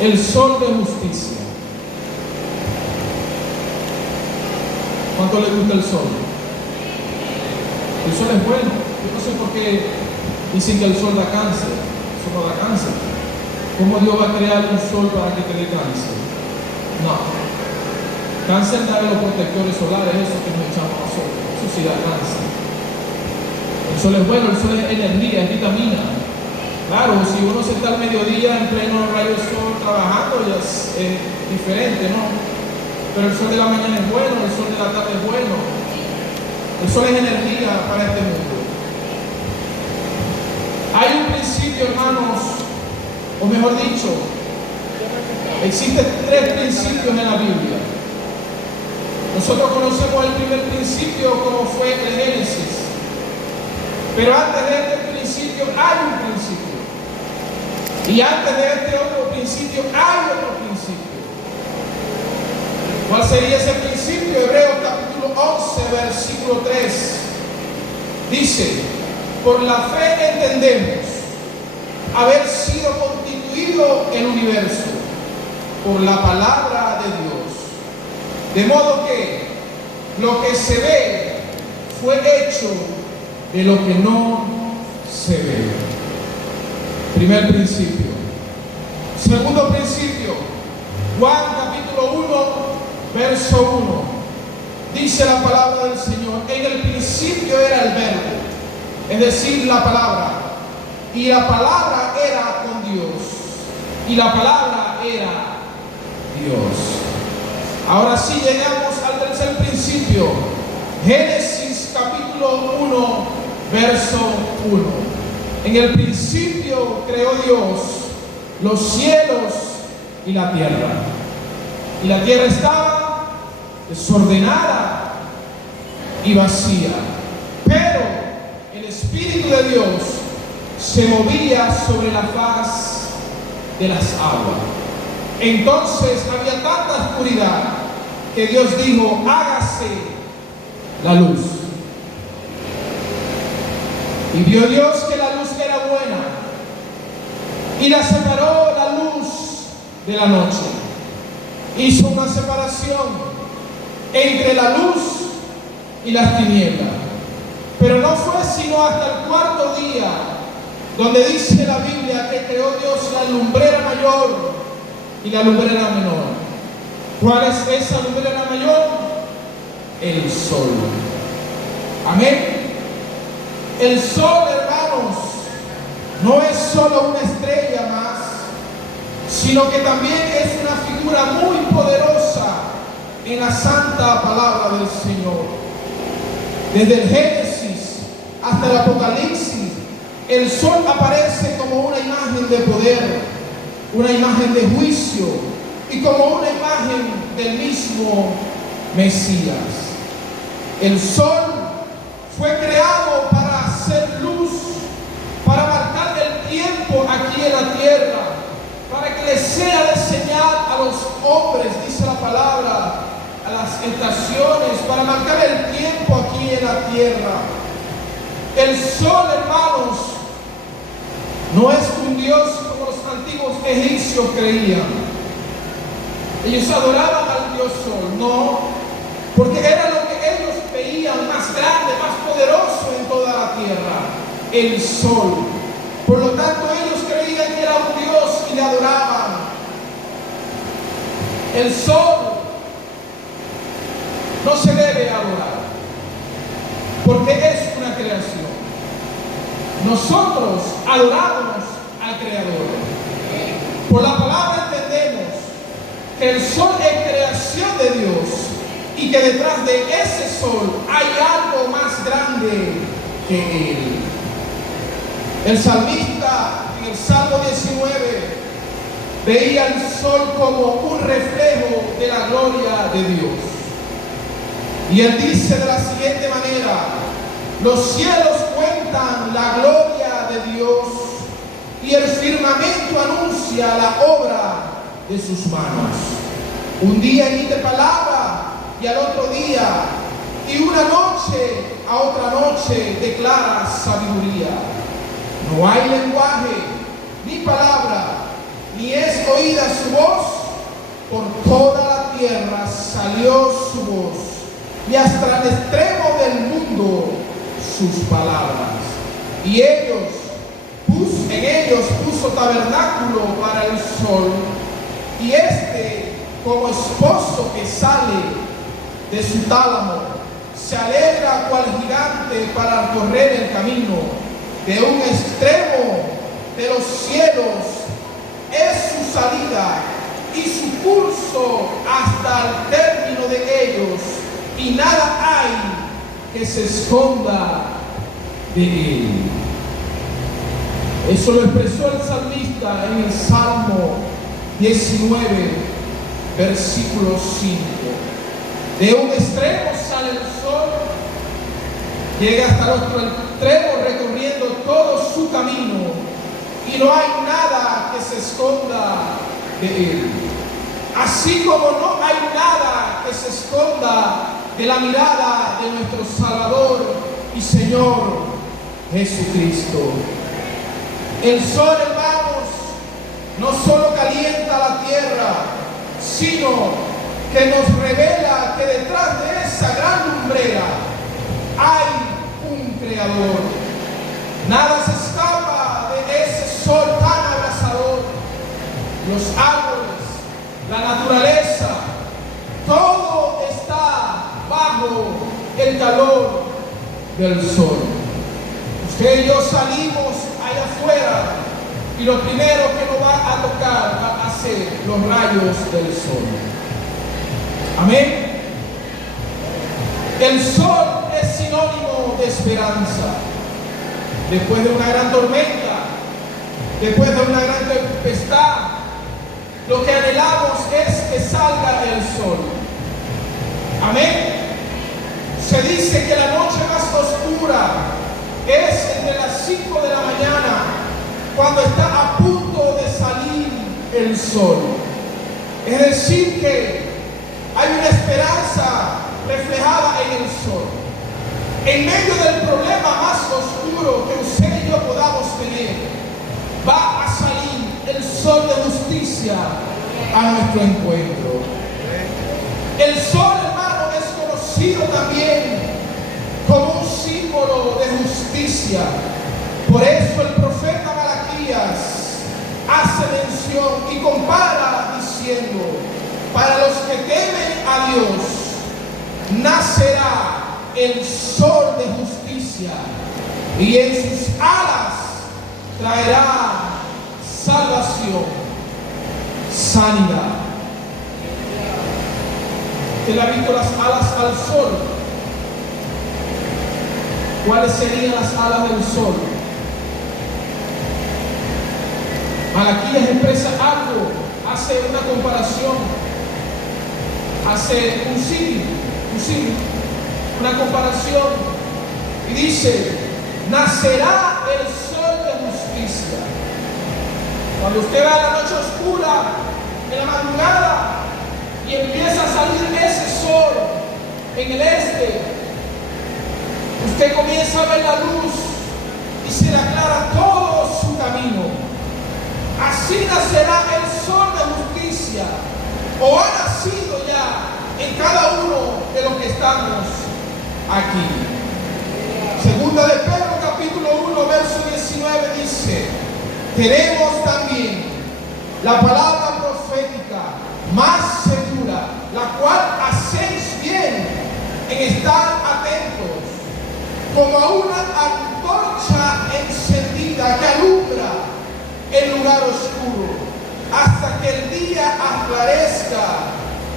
el sol de justicia. ¿Cuánto le gusta el sol? El sol es bueno. Yo no sé por qué dicen que el sol da cáncer. Eso no da cáncer. ¿Cómo Dios va a crear un sol para que te dé cáncer? No. Cáncer da de los protectores solares, eso que nos echamos nosotros. Eso sí da cáncer. El sol es bueno, el sol es energía, es vitamina. Claro, si uno se está al mediodía en pleno rayo del sol trabajando, ya es diferente, ¿no? Pero el sol de la mañana es bueno, el sol de la tarde es bueno. El sol es energía para este mundo. Hay un principio, hermanos, o mejor dicho, existen 3 principios en la Biblia. Nosotros conocemos el primer principio como fue el Génesis. Pero antes de este principio hay un principio. Y antes de este otro principio hay otro principio. ¿Cuál sería ese principio? Hebreos capítulo 11, versículo 3. Dice: por la fe entendemos haber sido constituido el universo por la palabra de Dios. De modo que lo que se ve fue hecho de lo que no se ve. Primer principio. Segundo principio, Juan capítulo 1, verso 1. Dice la palabra del Señor: en el principio era el verbo, es decir, la palabra, y la palabra era con Dios, y la palabra era Dios. Ahora sí llegamos al tercer principio. Génesis capítulo 1, verso 1. En el principio creó Dios los cielos y la tierra. Y la tierra estaba desordenada y vacía. Pero el Espíritu de Dios se movía sobre la faz de las aguas. Entonces había tanta oscuridad que Dios dijo: hágase la luz. Y vio Dios que la luz era buena, y la separó la luz de la noche. Hizo una separación entre la luz y las tinieblas. Pero no fue sino hasta el cuarto día, donde dice la Biblia que creó Dios la lumbrera mayor y la lumbrera menor. ¿Cuál es esa lumbrera mayor? El sol. Amén. El sol, hermanos, no es solo una estrella más, sino que también es una figura muy poderosa en la santa palabra del Señor. Desde el Génesis hasta el Apocalipsis, el sol aparece como una imagen de poder, una imagen de juicio y como una imagen del mismo Mesías. El sol fue creado para hacer luz, para marcar el tiempo aquí en la tierra, para que les sea de señal a los hombres, dice la palabra, a las estaciones, para marcar el tiempo aquí en la tierra. El sol, hermanos, no es un Dios como los antiguos egipcios creían. Ellos adoraban al Dios Sol, no, porque era lo que ellos veían más grande, más poderoso en toda la tierra, el sol. Por lo tanto, ellos creían que era un Dios y le adoraban. El sol no se debe adorar, porque es una creación. Nosotros adoramos al Creador. Por la palabra entendemos que el sol es creación de Dios y que detrás de ese sol hay algo más grande que Él. El salmista en el Salmo 19 veía el sol como un reflejo de la gloria de Dios. Y él dice de la siguiente manera: los cielos cuentan la gloria de Dios y el firmamento anuncia la obra de sus manos. Un día emite palabra y al otro día, y una noche a otra noche declara sabiduría. No hay lenguaje ni palabra, ni es oída su voz. Por toda la tierra salió su voz, y hasta el extremo del mundo sus palabras. Y en ellos puso tabernáculo para el sol, y como esposo que sale de su tálamo, se alegra cual gigante para correr el camino. De un extremo de los cielos es su salida, y su curso hasta el término de ellos, y nada hay que se esconda de él. Eso lo expresó el salmista en el Salmo 19, versículo 5. De un extremo sale el sol, llega hasta el otro extremo recorriendo todo su camino, y no hay nada que se esconda de él. Así como no hay nada que se esconda de la mirada de nuestro Salvador y Señor Jesucristo. El sol, hermanos, no solo calienta la tierra, sino que nos revela que detrás de esa gran lumbrera hay un Creador. Nada se escapa de ese sol tan abrasador. Los árboles, la naturaleza, todo está bajo el calor del sol. Usted y yo salimos allá afuera y lo primero que nos va a tocar va a ser los rayos del sol. Amén. El sol es sinónimo de esperanza. Después de una gran tormenta, después de una gran tempestad, lo que anhelamos es que salga el sol. Amén. Se dice que la noche más oscura es entre las 5 de la mañana, cuando está a punto de salir el sol. Es decir, que hay una esperanza reflejada en el sol. En medio del problema más oscuro que usted y yo podamos tener, va a salir el sol de justicia a nuestro encuentro. El sol, hermano, es conocido también como un símbolo de justicia. Por eso el profeta Malaquías hace mención y compara diciendo: para los que temen a Dios nacerá el sol de justicia, y en sus alas traerá salvación, sanidad. ¿Usted le ha visto las alas al sol? ¿Cuáles serían las alas del sol? Malaquías expresa algo, hace una comparación, hace un símil, una comparación, y dice: nacerá el sol de justicia. Cuando usted va a la noche oscura, en la madrugada, y empieza a salir ese sol en el este, usted comienza a ver la luz y se le aclara todo su camino. Así nacerá el sol de justicia, o ha nacido ya en cada uno de los que estamos aquí. Segunda de Pedro, capítulo 1, verso 19 dice: tenemos también la palabra profética más segura, la cual hacéis bien en estar atentos, como a una antorcha encendida que alumbra el lugar oscuro, hasta que el día aclarezca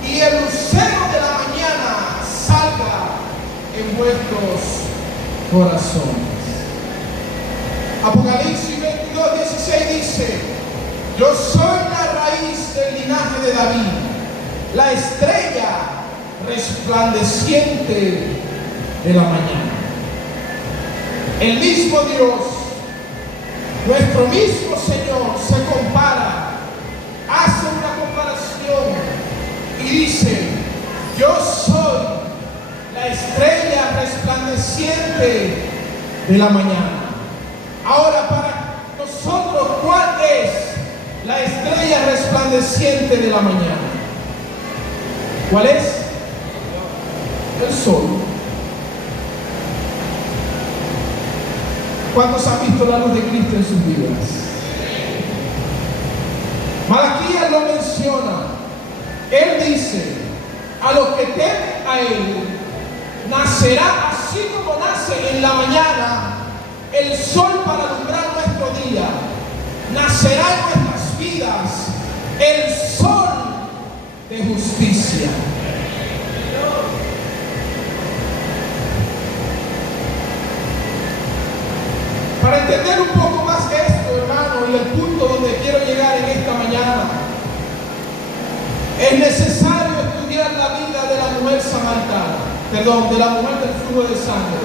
y el lucero de la mañana salga en vuestros corazones. Apocalipsis 22, 16 dice: yo soy la raíz del linaje de David, la estrella resplandeciente de la mañana. El mismo Dios, nuestro mismo Señor, se compara, hace una comparación y dice: yo soy la estrella resplandeciente de la mañana. Ahora, para nosotros, ¿cuál es la estrella resplandeciente de la mañana. ¿Cuál es? El sol. ¿Cuántos han visto la luz de Cristo en sus vidas? Malaquías lo menciona. Él dice: a los que temen a Él, nacerá así como nace en la mañana el sol para alumbrar nuestro día. Nacerá en nuestras vidas el sol de justicia. Para entender un poco más esto, hermano, y el punto donde quiero llegar en esta mañana, es necesario estudiar la vida de la mujer samaritana, de la mujer del flujo de sangre.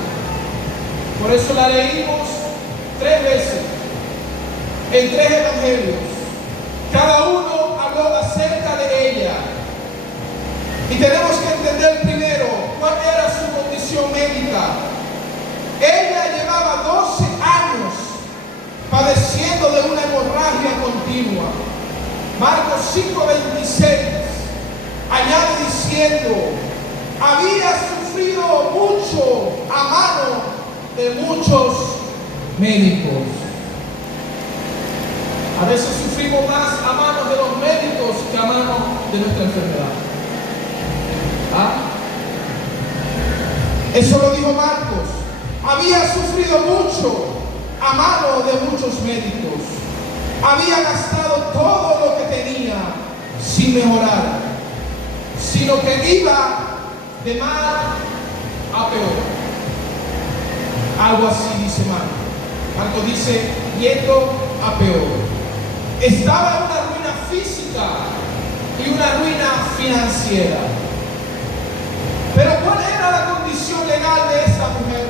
Por eso la leímos 3 veces, en 3 evangelios. Cada uno habló acerca de ella. Y tenemos que entender primero cuál era su condición médica. Ella llevaba 12 años padeciendo de una hemorragia continua. Marcos 5:26 añade diciendo: había sufrido mucho a mano de muchos médicos. A veces sufrimos más a manos de los médicos que a manos de nuestra enfermedad. Eso lo dijo Marcos. Había sufrido mucho a manos de muchos médicos. Había gastado todo lo que tenía sin mejorar, sino que iba de mal a peor. Algo así dice Marcos. Marcos dice yendo a peor. Estaba en una ruina física y una ruina financiera. Pero ¿cuál era la condición legal de esta mujer?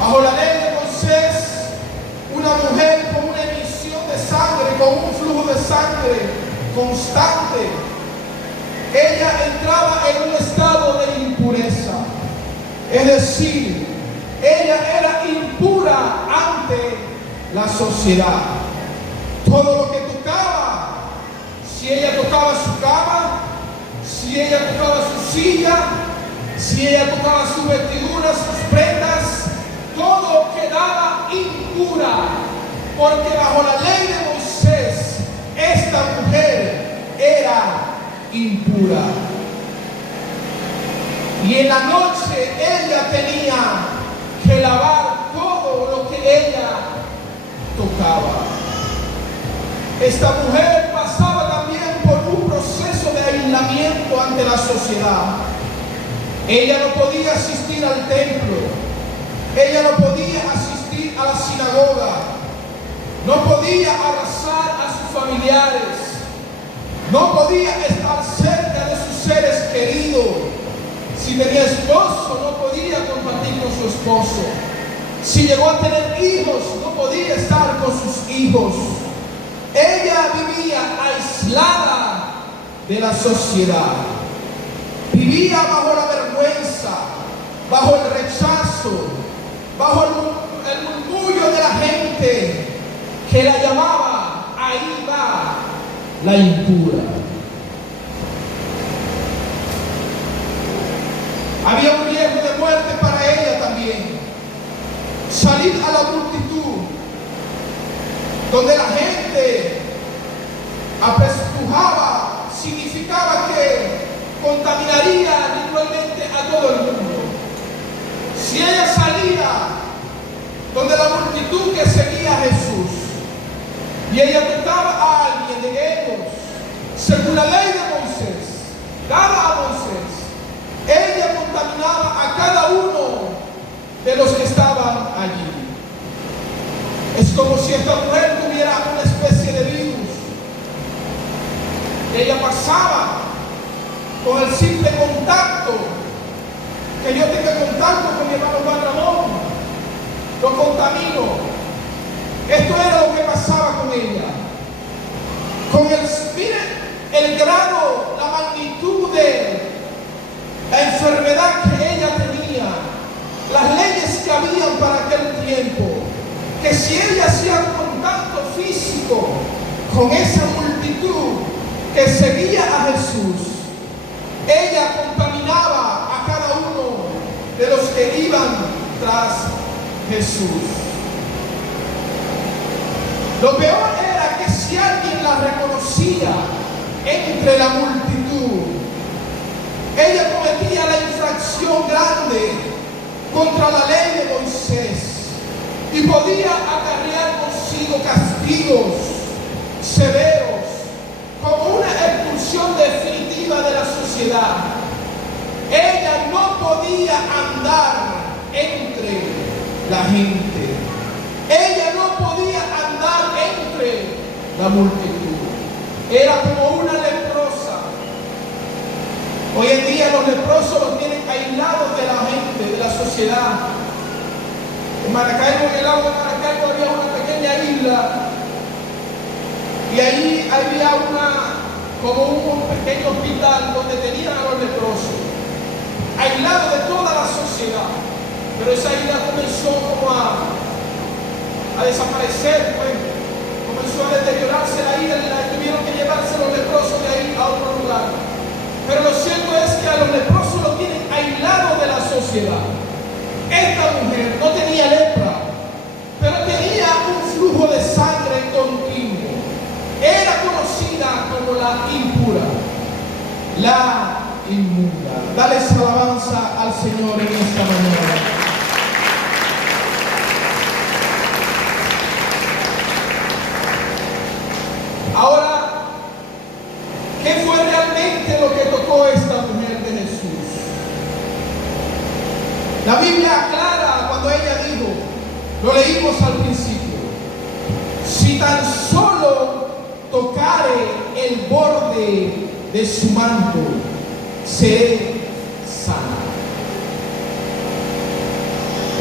Bajo la ley de Moisés, una mujer con una emisión de sangre, con un flujo de sangre constante, ella entraba en un estado de impureza. Es decir, ella era impura ante la sociedad. Todo lo que tocaba, si ella tocaba su cama, si ella tocaba su silla, si ella tocaba sus vestiduras, sus prendas, todo quedaba impura, porque bajo la ley de Moisés, esta mujer era impura. Y en la noche ella tenía que lavar todo lo que ella tocaba. Esta mujer pasaba también por un proceso de aislamiento ante la sociedad. Ella no podía asistir al templo. Ella no podía asistir a la sinagoga. No podía abrazar a sus familiares. No podía estar cerca de sus seres queridos. Si tenía esposo, no podía compartir con su esposo. Si llegó a tener hijos, no podía estar con sus hijos. Ella vivía aislada de la sociedad. Vivía bajo la vergüenza, bajo el rechazo, bajo el murmullo de la gente que la llamaba: ahí va la impura. Había un riesgo de muerte para ella también. Salir a la multitud, donde la gente apestujaba, significaba que contaminaría literalmente a todo el mundo. Si ella salía donde la multitud que seguía a Jesús y ella tocaba a alguien de ellos, según la ley de Moisés, dada a Moisés, ella contaminaba a cada uno de los que estaban allí. Es como si esta mujer tuviera una especie de virus. Ella pasaba con el simple contacto, que yo tenga contacto con mi hermano Juan Ramón, lo contamino. Esto era lo que pasaba con ella. Miren el grado, la magnitud de la enfermedad que ella tenía, las leyes que habían para aquel tiempo, que si ella hacía un contacto físico con esa multitud que seguía a Jesús, ella contaminaba a cada uno de los que iban tras Jesús. Lo peor era que si alguien la reconocía entre la multitud, ella cometía la infracción grande contra la ley de Moisés y podía acarrear consigo castigos severos, como una expulsión definitiva de la sociedad. Ella no podía andar entre la gente. Ella no podía andar entre la multitud. Era como una leprosa. Hoy en día los leprosos los tienen aislados de la gente, de la sociedad. En Maracaibo, en el lago de Maracaibo, había una pequeña isla y ahí había como un pequeño hospital donde tenían a los leprosos, aislados de toda la sociedad. Pero esa isla comenzó como a desaparecer, pues. Comenzó a deteriorarse la isla y tuvieron que llevarse los leprosos de ahí a otro lugar. Pero lo cierto es que a los leprosos los tienen aislados de la sociedad. Esta mujer no tenía lepra, pero tenía un flujo de sangre continuo. Era conocida como la impura, la inmunda. Dale alabanza al Señor en esta mañana. Ahora, ¿qué fue realmente lo que tocó esta mujer de Jesús? La Biblia aclara cuando ella dijo, lo leímos al principio, si tan solo tocare el borde de su manto, seré sana.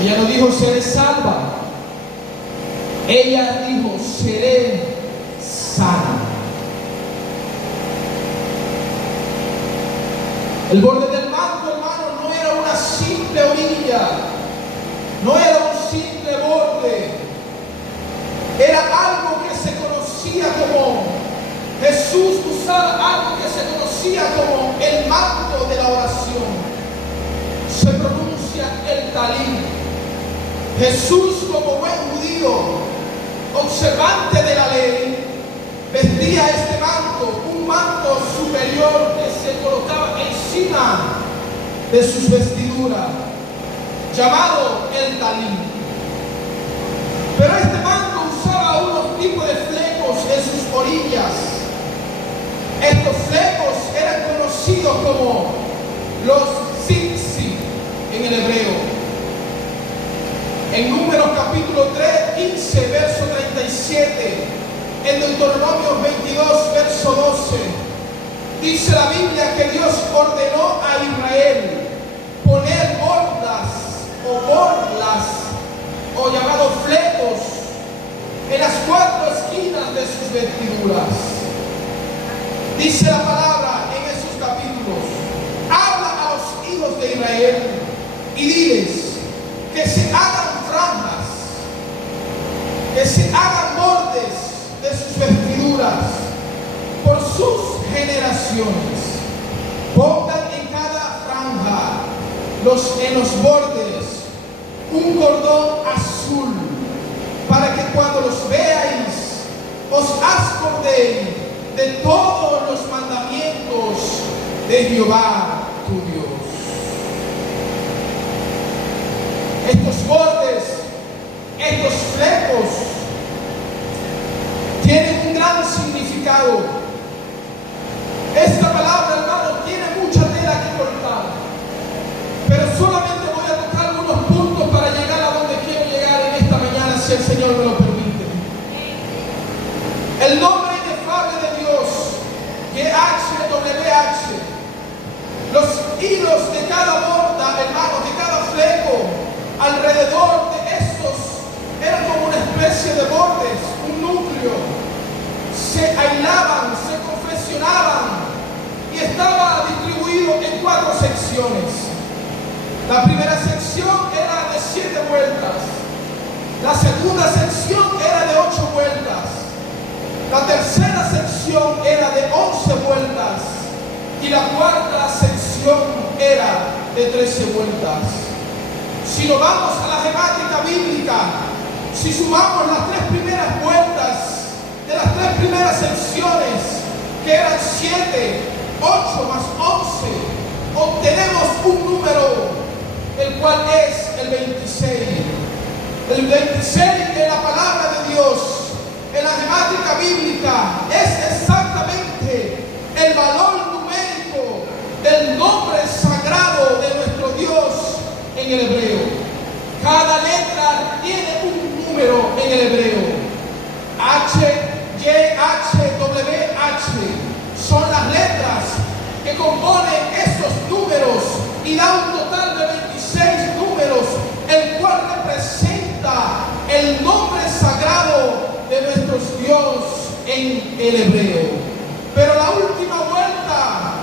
Ella no dijo seré salva, ella dijo seré sana. El borde del manto, hermano, no era una simple orilla, no era un simple borde, era algo que se conocía como, Jesús usaba algo que se conocía como el manto de la oración. Se pronuncia el talí. Jesús, como buen judío, observante de la ley, vestía este manto, un manto superior que se colocaba encima de sus vestiduras, llamado el talí. Pero este manto usaba unos tipos de flecos en sus orillas. Estos flecos eran conocidos como los tzitzit en el hebreo. En Números capítulo 3, 15, verso 37, en Deuteronomio 22, verso 12, dice la Biblia que Dios ordenó a Israel poner borlas o llamados flecos en las cuatro esquinas de sus vestiduras. Dice la palabra en esos capítulos, habla a los hijos de Israel y diles que se hagan franjas, que se hagan bordes de sus vestiduras por sus generaciones. Pongan en cada franja en los bordes un cordón azul, para que cuando los veáis os acordéis de todos los mandamientos de Jehová tu Dios. Estos bordes, estos flecos tienen un gran significado. Esta palabra, hermano, tiene mucha tela que cortar, pero solamente voy a tocar algunos puntos para llegar a donde quiero llegar en esta mañana, si el Señor me lo permite. El nombre inefable de Dios, YHWH, los hilos de cada borda, hermano, de cada fleco, alrededor de estos, eran como una especie de bordes, un núcleo. Se aislaban, se confeccionaban y estaba distribuido en 4 secciones. La primera sección era de 7 vueltas, la segunda sección era de 8 vueltas, la tercera sección era de 11 vueltas y la cuarta sección era de 13 vueltas. Si nos vamos a la gemática bíblica, si sumamos las 3 primeras vueltas de las 3 primeras secciones, que eran 7, 8 más 11, obtenemos un número, el cual es el 26. El 26 en la palabra de Dios, en la gemática bíblica, es exactamente el valor numérico del nombre sagrado de nuestro Dios en el hebreo. Cada letra tiene un número en el hebreo. H, Y, H, W, H son las letras que componen esos números y da un total de 26 números, el cual representa el nombre sagrado de nuestro Dios en el hebreo. Pero la última vuelta,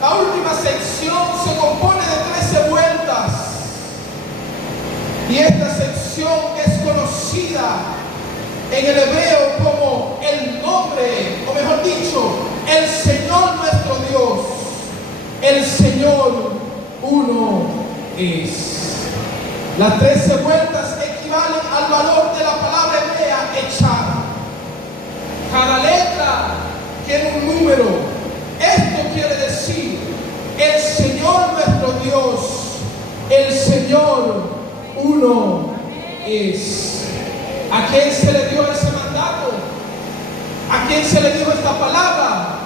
la última sección se compone de 13 vueltas. Y esta sección es conocida en el hebreo como el nombre, o mejor dicho, el Señor nuestro Dios. El Señor uno es. Las 13 vueltas equivalen al valor de la palabra hebrea echada. Cada letra tiene un número. Esto quiere decir el Señor nuestro Dios, el Señor uno es. ¿A quién se le dio ese mandato? ¿A quién se le dio esta palabra?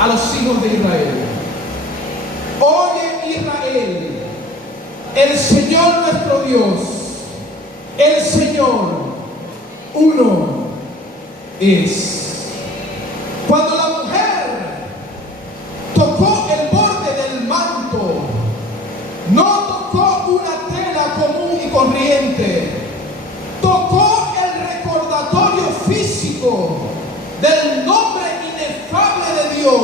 A los hijos de Israel. Oye, Israel, el Señor nuestro Dios, el Señor uno es. Cuando la mujer tocó el borde del manto, no tocó una tela común y corriente, tocó el recordatorio físico del nombre inefable de Dios,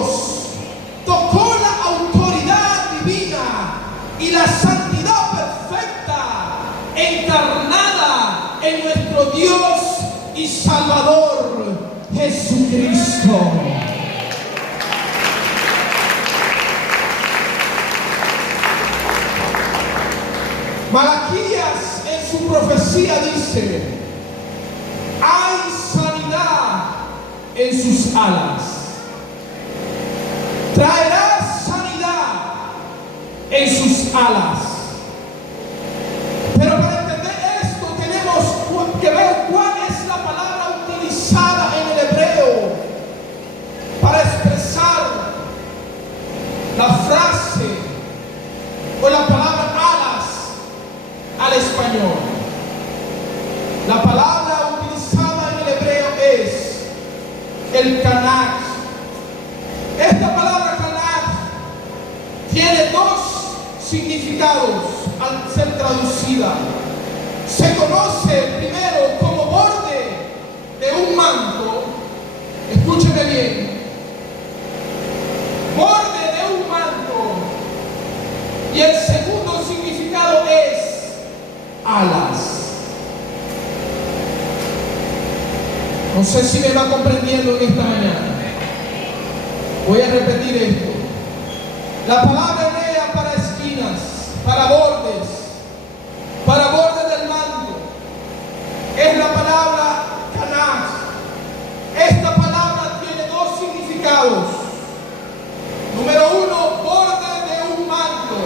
tocó la autoridad divina y la santidad perfecta encarnada en nuestro Dios y Salvador Jesucristo. Malaquías en su profecía dice: hay sanidad en sus alas, traerá sanidad en sus alas. Pero para entender esto tenemos que ver cuál es la palabra utilizada en el hebreo para expresar la frase o la palabra alas al español. La palabra utilizada en el hebreo es el kanach. Esta palabra kanach tiene dos significados al ser traducida. Se conoce primero como borde de un manto. Escúcheme bien. Borde de un manto. Y el segundo significado es alas. No sé si me va comprendiendo en esta mañana. Voy a repetir esto. La palabra hebrea para esquinas, para bordes del manto, es la palabra kanach. Esta palabra tiene dos significados. Número uno, borde de un manto.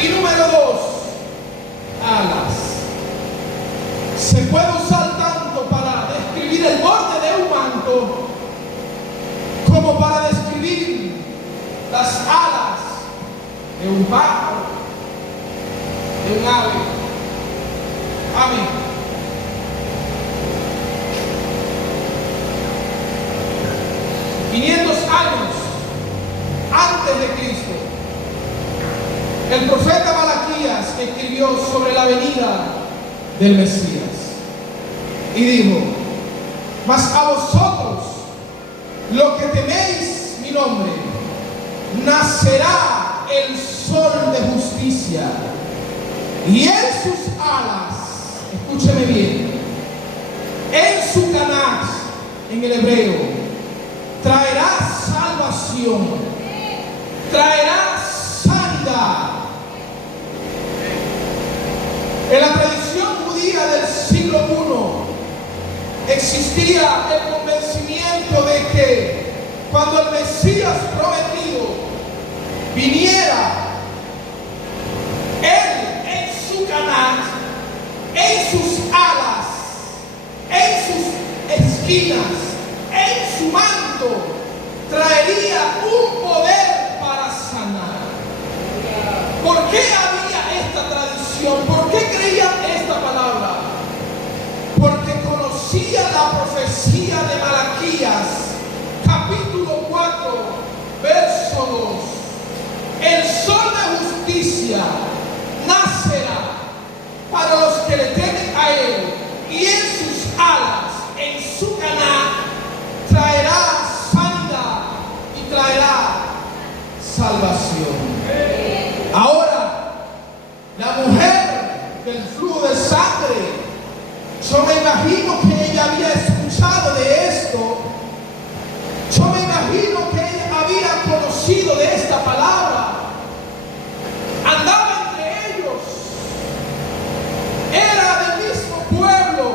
Y número dos, alas. Se puede usar tanto para describir el borde de un manto como para describir las alas de un pájaro, de un ave. Amén. Años antes de Cristo, el profeta Malaquías escribió sobre la venida del Mesías y dijo: mas a vosotros, lo que teméis mi nombre, nacerá el sol de justicia, y en sus alas, escúcheme bien, en su kanach en el hebreo traerá salvación, traerá sanidad. En la tradición judía del siglo I existía el convencimiento de que cuando el Mesías prometido viniera, él en su canal, en sus alas, en sus esquinas, en su manto, traería un poder para sanar. ¿Por qué había esta tradición? ¿Por qué creían esta palabra? Porque conocía la profecía de Malaquías, capítulo 4, verso 2. El sol de justicia nacerá para los que le temen a él, y en sus alas, en su canal, traerá sanidad y traerá salvación. Ahora, la mujer del flujo de sangre, yo me imagino que ella había escuchado de esto. Yo me imagino que ella había conocido de esta palabra. Andaba entre ellos. Era del mismo pueblo.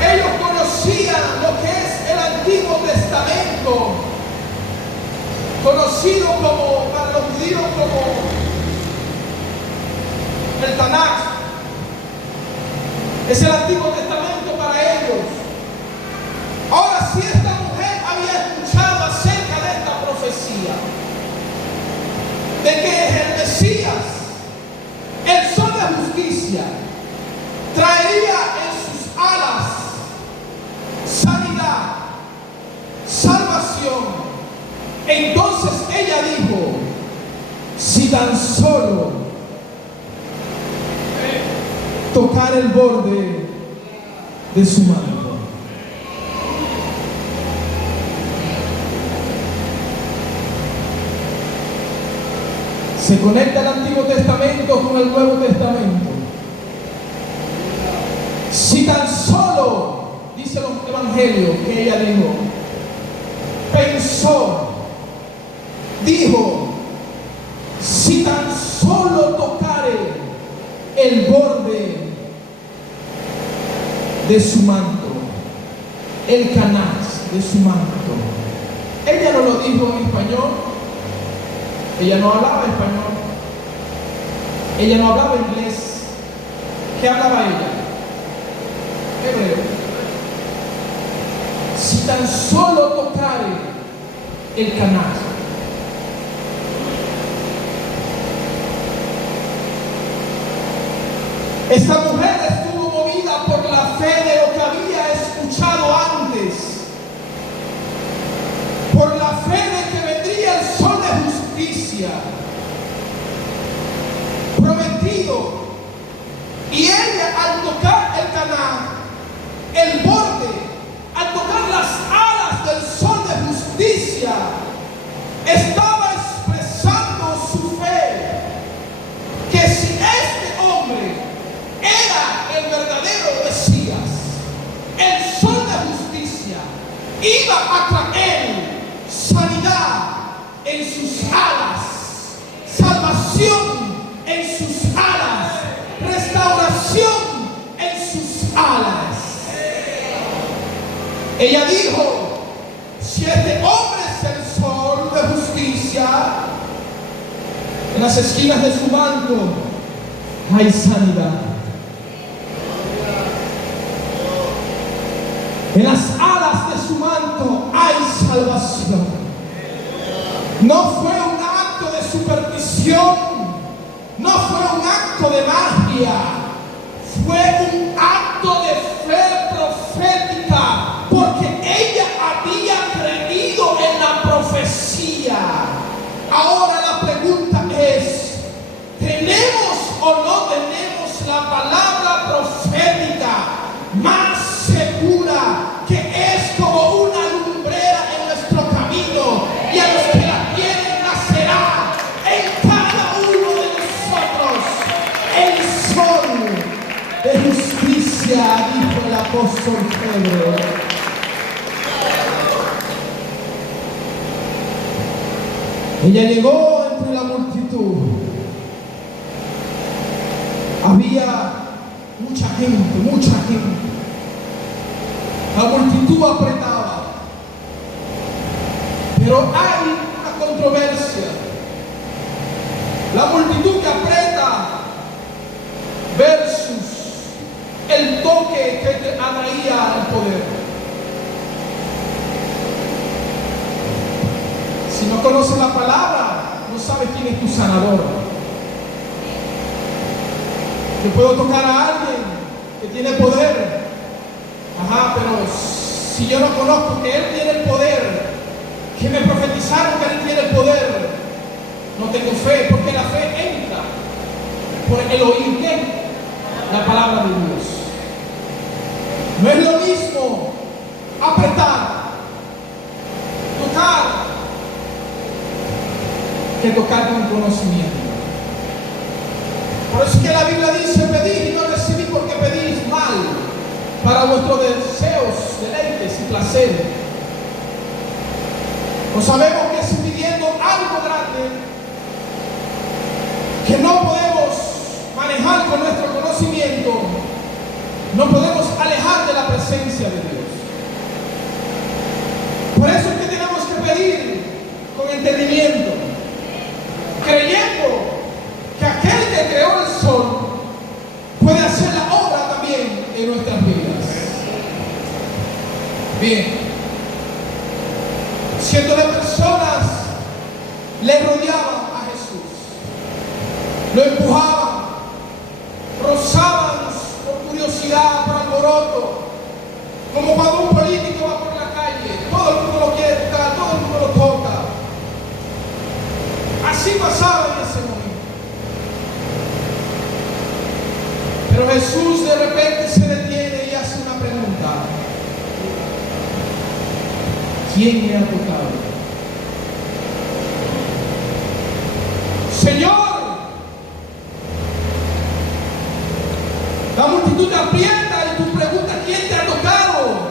Ellos conocían lo que es el Antiguo Testamento, conocido como, para los judíos, como el Tanakh. Es el Antiguo Testamento para ellos. Ahora, si esta mujer había escuchado acerca de esta profecía, de que el Mesías, el sol de justicia, traería en sus alas sanidad, salvación, entonces ella dijo: si tan solo tocar el borde de su manto. Se conecta el Antiguo Testamento con el Nuevo Testamento. Si tan solo, dice los evangelios que ella dijo, pensó, dijo: si tan solo tocare el borde de su manto, el canaz de su manto. Ella no lo dijo en español. Ella no hablaba español. Ella no hablaba inglés. ¿Qué hablaba ella? Hebreo. Si tan solo tocare el canal. Esta mujer estuvo movida por la fe de lo que había escuchado antes, por la fe de que vendría el sol de justicia prometido, y ella, al tocar el canal, el borde, al tocar las alas del sol de justicia, estaba expresando su fe, que si este hombre era el verdadero Mesías, el sol de justicia, iba a traer sanidad en sus alas, salvación en sus alas, restauración en sus alas. Ella dijo: si este hombre es el sol de justicia, en las esquinas de su manto hay sanidad. En las alas de su manto hay salvación. No fue un acto de superstición, no fue un acto de magia, fue un acto de fe profética, porque ella había creído en la profecía. Ahora la pregunta es: ¿tenemos o no tenemos la palabra profética más segura, que es como una lumbrera en nuestro camino, y a los que la tienen nacerá en cada uno de nosotros el sol de justicia, dijo el apóstol Pedro? Ella llegó entre la multitud. Había mucha gente, mucha gente. La multitud apretaba. Pero hay una controversia. La multitud que aprieta versus el toque que te atraía al poder. Si no conoces la palabra, no sabes quién es tu sanador. Yo puedo tocar a alguien que tiene poder. Ajá, pero si yo no conozco que Él tiene el poder, que me profetizaron que Él tiene el poder, no tengo fe, porque la fe entra por el oír ¿qué? La palabra de Dios. No es lo mismo apretar, tocar, que tocar con conocimiento. Por eso es que la Biblia dice: pedid y no recibid porque pedís mal para vuestros deseos, deleites y placeres. No sabemos que es pidiendo algo grande que no podemos manejar con nuestro conocimiento, no podemos alejar de la presencia de Dios. Por eso es que tenemos que pedir con entendimiento, creyendo que aquel que creó el sol puede hacer la obra también en nuestras vidas. Bien, cientos de personas le rodeaban a Jesús, lo empujaban, rozaban por curiosidad, por alboroto, como cuando un político va por la calle, todo el mundo lo quiere tocar, todo el mundo lo toca. Así pasaba en ese momento. Pero Jesús de repente se detiene y hace una pregunta: ¿quién me ha tocado? Señor, la multitud te aprieta y tú preguntas: ¿quién te ha tocado?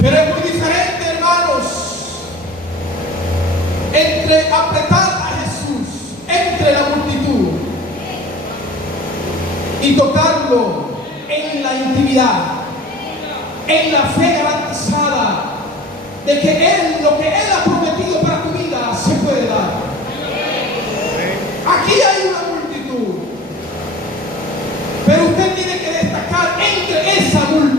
Pero es muy diferente, hermanos, entre apretar a Jesús entre la multitud y tocarlo en la intimidad, en la fe garantizada de que Él, lo que Él ha prometido para tu vida, se puede dar. Aquí hay una multitud, pero usted tiene que destacar entre esa multitud.